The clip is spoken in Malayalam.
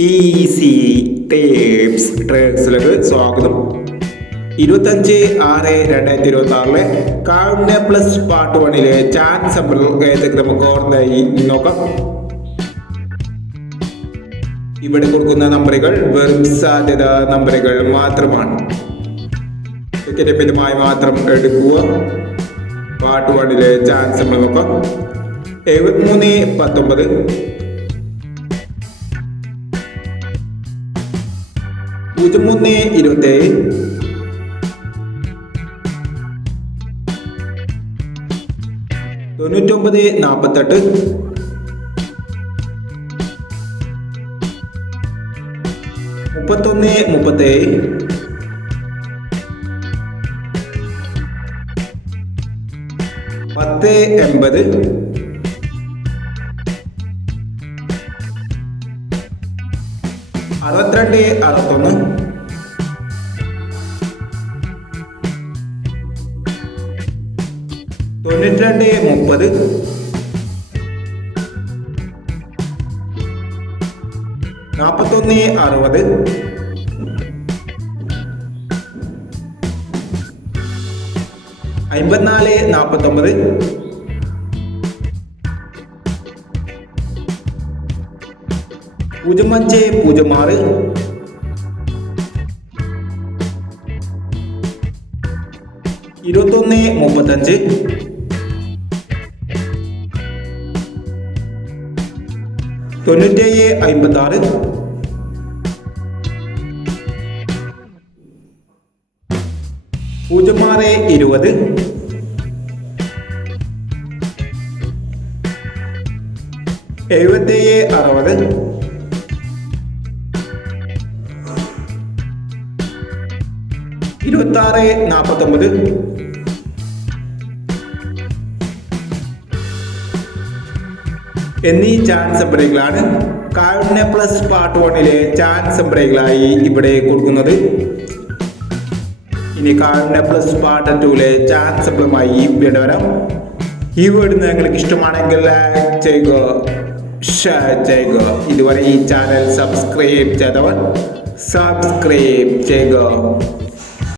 ഈസി ടിപ്സ് ട്രേഡ്സിലേക്ക് സ്വാഗതം. 25/6/2026 കാരുണ്യ പ്ലസ് പാർട്ട് 1 ചാൻസ് ഏതൊക്കെ നമുക്ക് ഓർമ്മയായി നോക്കാം. ഇവിടെ കൊടുക്കുന്ന നമ്പറുകൾ വെറും സാധ്യത നമ്പറുകൾ മാത്രമാണ്. ടിക്കറ്റ് മാത്രം എടുക്കുക. പാർട്ട് 1 ചാൻസ് നോക്കാം. 73-19, 03-27, 99-48, 31-37, 10-80, 62-61, 92-30, 41-60, 54-49, 05-06, 21-35, 97-56, 06-20, 77-60, 26-49, എന്നീ ചാൻസ് ബ്രേക്കുകളാണ് കാരുണ്യ പ്ലസ് പാർട്ട് 1 ചാൻസ് ബ്രേക്കുകളായി ഇവിടെ കൊടുക്കുന്നത്. ഇനി കാരുണ്യ പ്ലസ് പാർട്ട് 2 ചാൻസ് ബ്രേക്കുമായി ഇവിടെ വരാം. ഈ വീഡിയോ നിങ്ങൾക്ക് ഇഷ്ടമാണെങ്കിൽ ലൈക്ക് ചെയ്യുക, ഷെയർ ചെയ്യുക. ഇതുവരെ ഈ ചാനൽ സബ്സ്ക്രൈബ് ചെയ്തവർ സബ്സ്ക്രൈബ് ചെയ്യുക.